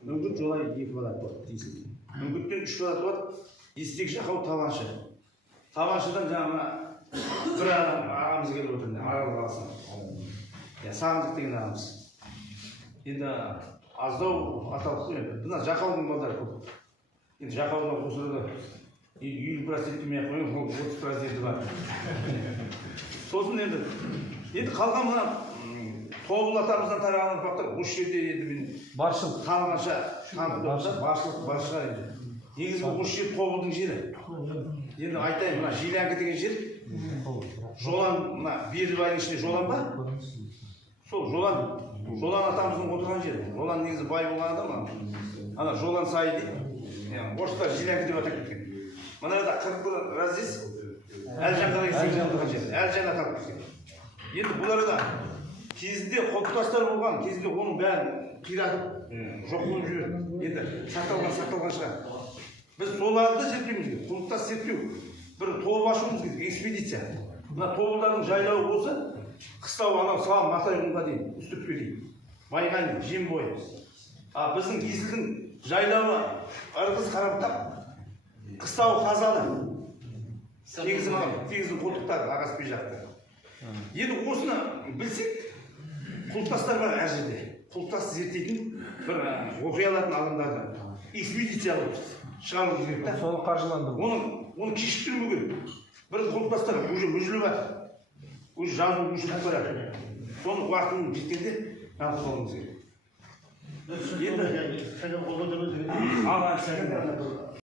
Үңгіт жолай 2 квадрат болады дейсіз. Үңгіттен 3 квадрат болады. Естек жақау табаншы. Табаншыдан жаңа бір ағамыз келіп отыр. Арал қаласынан. Сағындық деген ағамыз. Енді аздау аталып енді. Мына жақаудың балдары көп. Енді жақаудың қосырды. 20% демей қойып, 30% бар. Сосын енді қалған мына тобыл атамыздан тараған ұрпақтар осы жерде енді мен баршыл танығанша баршылық баршыға енді. Негізі бұл осы жер тобылдың жері. Енді айтайын, мына Желянка деген жер. Жолан, мына Бердібайдың ішінде Жолан ба? Сол Жолан атамыздың отырған жері. Жолан негізі бай болған адам. Ана Жолан сайы дейді. Орыстар Желянка деп атап кеткен. Мына да 40 разъез Әлжанға келген жер. Әлжан аталып кеткен. Енді бұлар да кезінде құлпытастар болған, кезінде оның бәрін қиратып жоқ болып жүреді. Енді сақталған шығар. Біз соларды зерттеуіміз керек. Құлпытас зерттеу. Бір тобыл ашуымыз керек, экспедиция. Мына тобылдардың жайлауы болса, қыстау анау салам Матайғұмға дейін, Үстіртке дейін. Байғанин, жем бойы. Біздің Есілдің жайлауы Ырғыз Қарабатап, қыстау Қазалы. Тегіздің қолтықтағы Ағаспей жақты. Енді осыны білсек, құлпытастар бар әр жерде. Құлпытасты зерттейтін бір оқи алатын адамдарды экспедиция алып шығару керек та. соны қаржыландыру. Оны кешіктірмеу керек. Бір құлпытастар уже мүжіліп жатыр. Уже жану мүжіліп барады. Соны уақытын жеткенде танып қалуымыз керек. Енді